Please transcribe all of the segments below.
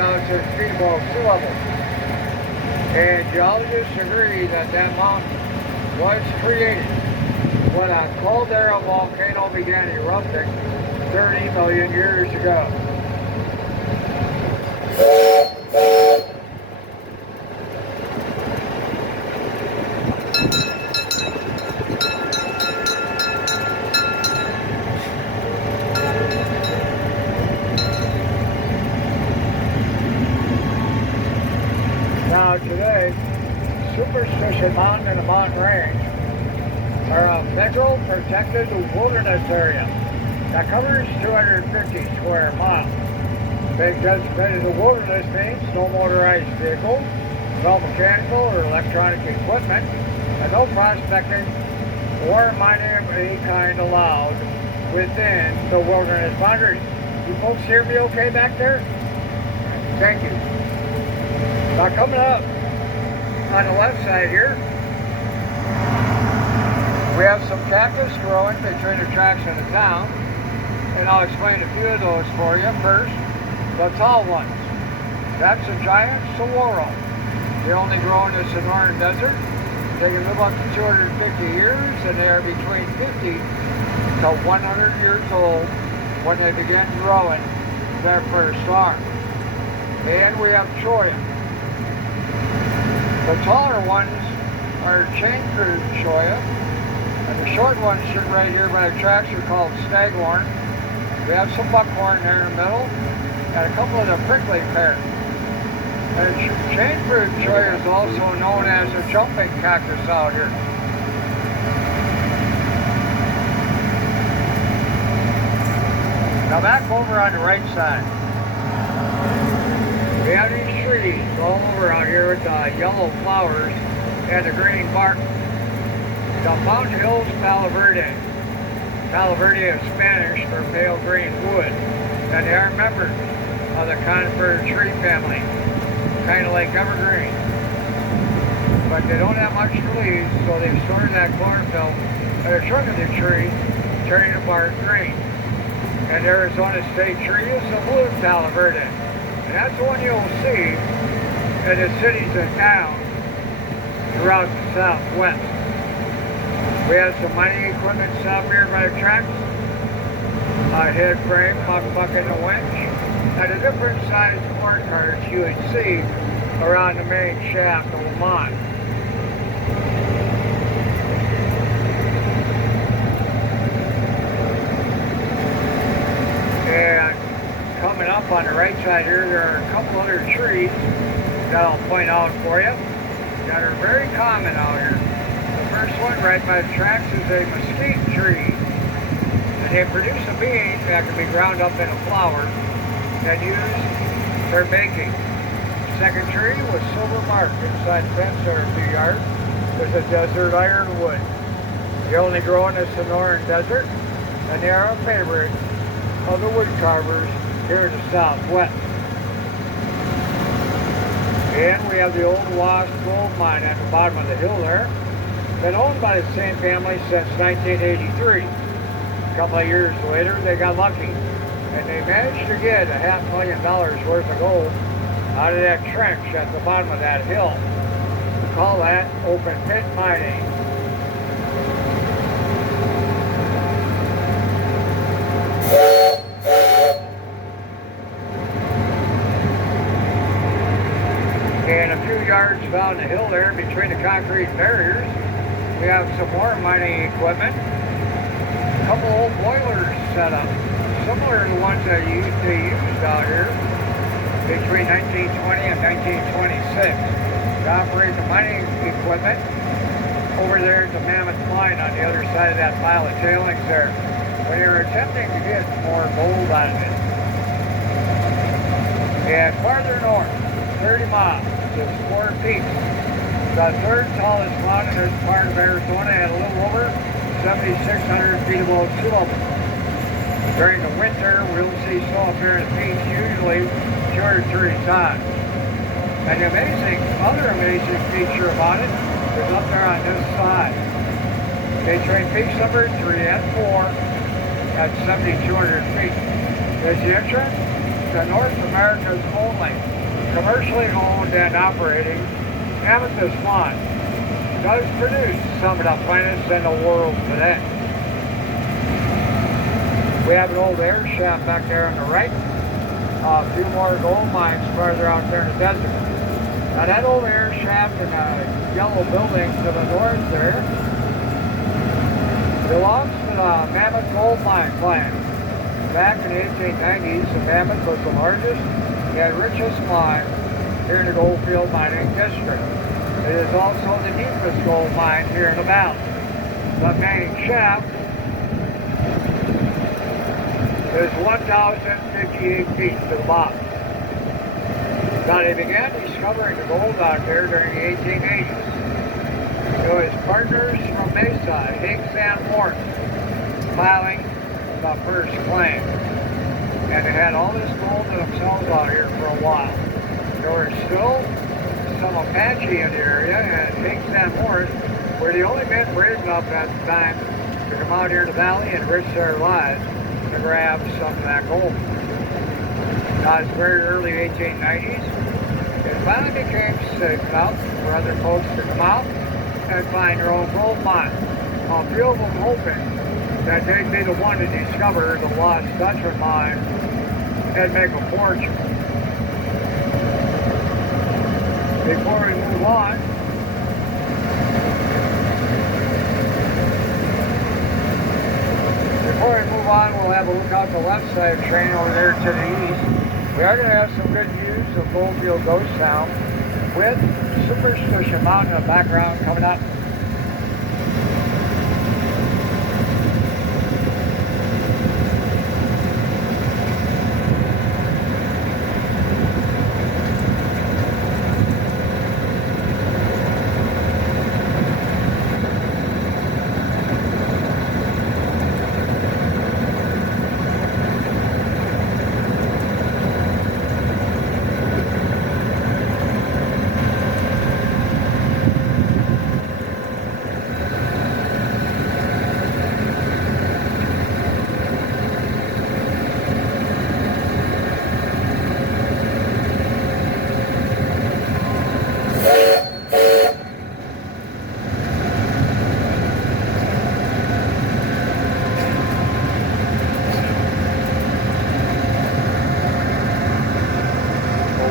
5,000 feet above sea level. And geologists agree that that mountain was created when a caldera volcano began erupting 30 million years ago. Now today, Superstition Mountain and the mountain range are a federal protected wilderness area that covers 250 square miles. Being designated a wilderness means no motorized vehicles, no mechanical or electronic equipment, and no prospecting or mining of any kind allowed within the wilderness boundaries. You folks hear me okay back there? Thank you. Now coming up on the left side here, we have some cactus growing between the tracks and the town, and I'll explain a few of those for you. First, the tall ones. That's a giant saguaro. They only grow in the Sonoran Desert. They can live up to 250 years, and they are between 50 to 100 years old when they begin growing their first arm. And we have cholla. The taller ones are chain fruit cholla, and the short ones right here by the tracks are called staghorn. We have some buckhorn there in the middle, and a couple of the prickly pear. And chain fruit cholla is also known as a jumping cactus out here. Now back over on the right side, we have these trees all over out here with the yellow flowers and the green bark. The Mountain Hills Palo Verde. Palo Verde is Spanish for pale green wood, and they are members of the conifer tree family, kind of like evergreen. But they don't have much leaves, so they've stored that chlorophyll at the trunk of the tree, turning the bark green. And the Arizona state tree is the blue Palo Verde. And that's the one you'll see in the cities and towns throughout the Southwest. We have some mining equipment out here by the tracks, a head frame, bucket, and a winch, and the different sized ore carts you would see around the main shaft of the mine. And coming up on the right side here, there are a couple other trees that I'll point out for you that are very common out here. The first one right by the tracks is a mesquite tree, and they produce a bean that can be ground up in a flour and used for baking. The second tree was silver mark inside the fence or a few yards with a desert ironwood. They only grow in the Sonoran Desert, and they are a favorite of the wood carvers here in the Southwest. And we have the old Lost gold mine at the bottom of the hill there. Been owned by the same family since 1983. A couple of years later, they got lucky, and they managed to get $500,000 worth of gold out of that trench at the bottom of that hill. We call that open pit mining. And a few yards down the hill there, between the concrete barriers, we have some more mining equipment. A couple old boilers set up, similar to the ones that they used out here between 1920 and 1926 to operate the mining equipment over there at the Mammoth Mine on the other side of that pile of tailings there, when they were attempting to get more gold out of it. And farther north, 30 miles, is Four Peaks. The third tallest mountain in this part of Arizona at a little over 7,600 feet above sea level. During the winter, we'll see snow up here at the peaks, usually 2 or 3 times. And the other amazing feature about it is up there on this side. They train peaks number 3 and 4 at 7,200 feet. There's the entrance, to North America's only commercially owned and operating amethyst mine. It does produce some of the finest in the world today. We have an old air shaft back there on the right. A few more gold mines farther out there in the desert. Now that old air shaft and a yellow building to the north there belongs to the Mammoth Gold Mine plant. Back in the 1890s, the Mammoth was the largest and richest mine here in the Goldfield mining district. It is also the deepest gold mine here in the valley. The main shaft is 1,058 feet to the bottom. Now they began discovering the gold out there during the 1880s. It was partners from Mesa, Higgs and Morton, filing the first claim. And they had all this gold to themselves out here for a while. There were still some Apache in the area, and Higgs and Morton were the only men brave enough at the time to come out here to the valley and risk their lives to grab some of that gold. Now it's very early 1890s. It finally became safe enough for other folks to come out and find their own gold mine. A few of them hoping that they'd be the one to discover the Lost Dutchman mine and make a fortune. Before we move on, we'll have a look out the left side of the train over there to the east. We are going to have some good views of Goldfield Ghost Town with Superstition Mountain in the background coming up.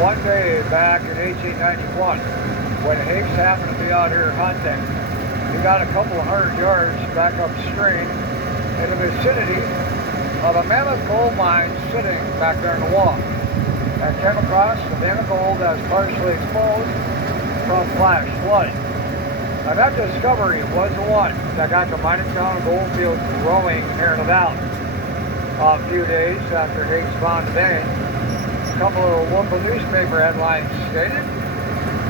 One day back in 1891, when Higgs happened to be out here hunting, he got a couple of 100 yards back upstream in the vicinity of a mammoth gold mine sitting back there in the wall, and came across the mammoth gold that was partially exposed from flash flooding. Now that discovery was the one that got the mining town of Goldfield growing here in the valley. A few days after Higgs found the vein, a couple of local newspaper headlines stated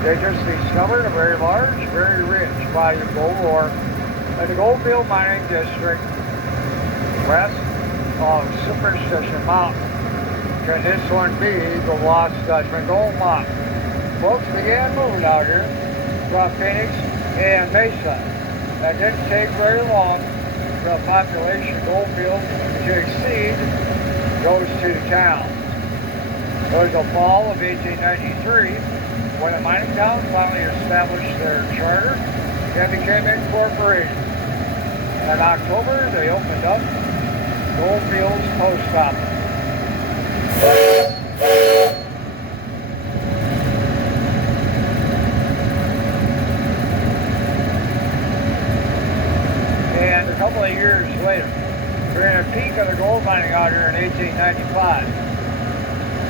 they just discovered a very large, very rich body of gold ore in the Goldfield mining district west of Superstition Mountain. Can this one be the Lost Dutchman gold mine? Folks began moving out here from Phoenix and Mesa. That didn't take very long for the population of Goldfield to exceed those two towns. It was the fall of 1893 when the mining town finally established their charter and became incorporated. In October, they opened up Goldfield's post office. And a couple of years later, during the peak of the gold mining out here in 1895,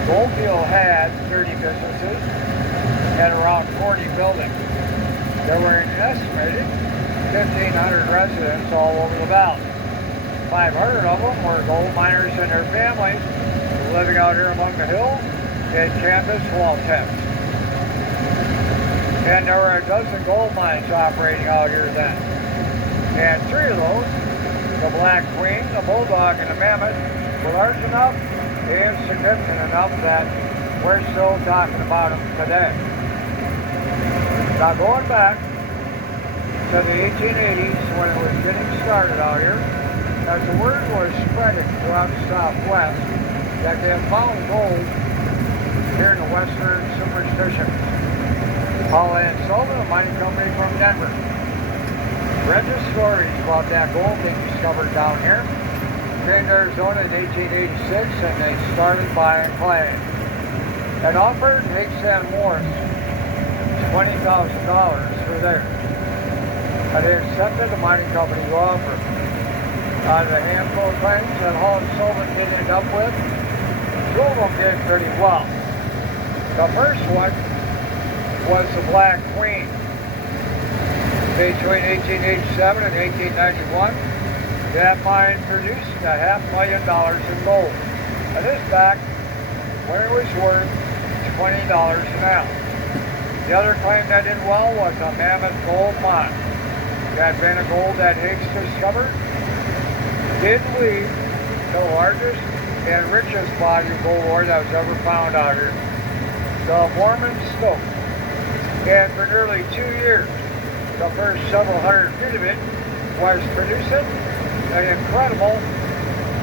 Goldfield had 30 businesses and around 40 buildings. There were an estimated 1,500 residents all over the valley. 500 of them were gold miners and their families living out here among the hills in canvas wall tents. And there were a dozen gold mines operating out here then. And 3 of those, the Black Queen, the Bulldog, and the Mammoth, were large enough and significant enough that we're still talking about them today. Now going back to the 1880s when it was getting started out here, as the word was spreading throughout the Southwest, that they have found gold here in the western superstition. Paul and Sullivan, a mining company from Denver. Read the stories about that gold being discovered down here. Came to Arizona in 1886 and they started buying claim. And offered Hicks and Morris $20,000 for theirs. And they accepted the mining company's offer. Out of a handful of claims that Hall and Sullivan did end up with, two of them did pretty well. The first one was the Black Queen. Between 1887 and 1891, that mine produced $500,000 in gold. And this back when it was worth $20 an ounce. The other claim that did well was a Mammoth gold mine. That vein of gold that Hicks discovered did lead to the largest and richest body of gold ore that was ever found out here. The Mormon Stoke. And for nearly 2 years, the first several hundred feet of it was producing an incredible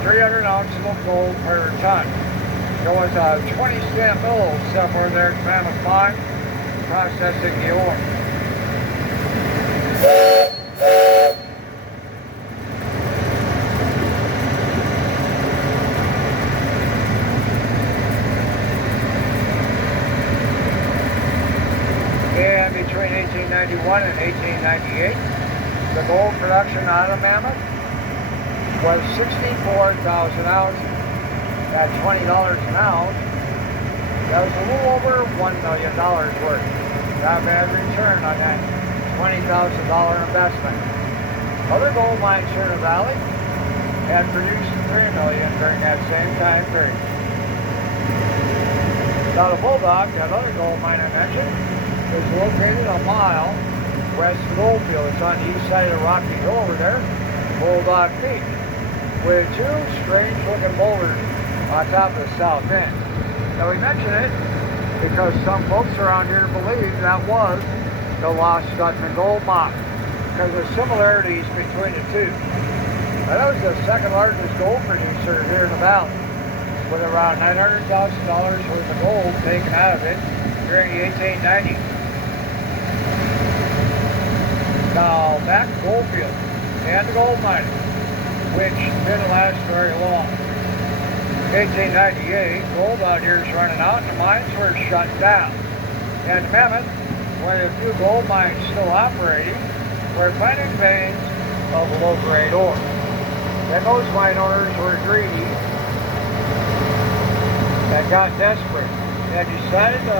300 ounces of gold per ton. There was a 20-stamp mill somewhere there at Mammoth Mine processing the ore. And between 1891 and 1898, the gold production out of Mammoth was 64,000 ounces. At $20 an ounce, that was a little over $1 million worth. Not a bad return on that $20,000 investment. Other gold mines here in the valley had produced $3 million during that same time period. Now the Bulldog, that other gold mine I mentioned, is located a mile west of Goldfield. It's on the east side of Rocky Hill over there, Bulldog Peak, with two strange looking boulders on top of the south end. Now we mention it because some folks around here believe that was the Lost Dutchman gold mine because of similarities between the two. Now, that was the second largest gold producer here in the valley, with around $900,000 worth of gold taken out of it during the 1890s. Now back to Goldfield and the gold mining, which didn't last very long. 1898, gold out here is running out and the mines were shut down. And Mammoth, one of the few gold mines still operating, were finding veins of low-grade ore. And those mine owners were greedy and got desperate and decided to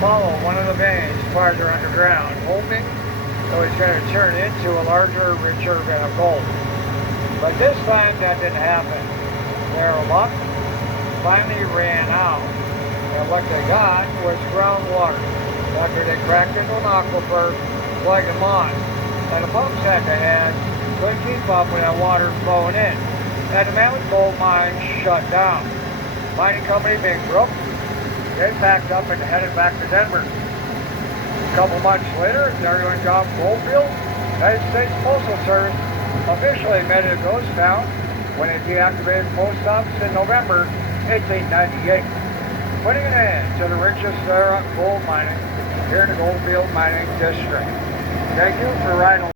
follow one of the veins farther underground, hoping it was going to turn into a larger, richer vein of gold. But this time that didn't happen. Their luck finally ran out, and what they got was groundwater. After they cracked into an aquifer, plugged them on, and the pumps that they had couldn't keep up with that water flowing in. And the Mammoth gold mine shut down. Mining company being broke, they packed up and headed back to Denver. A couple months later, everyone got Goldfield. United States Postal Service officially made it a ghost town when it deactivated the post office in November 1898, putting an end to the richest era of gold mining here in the Goldfield Mining District. Thank you for riding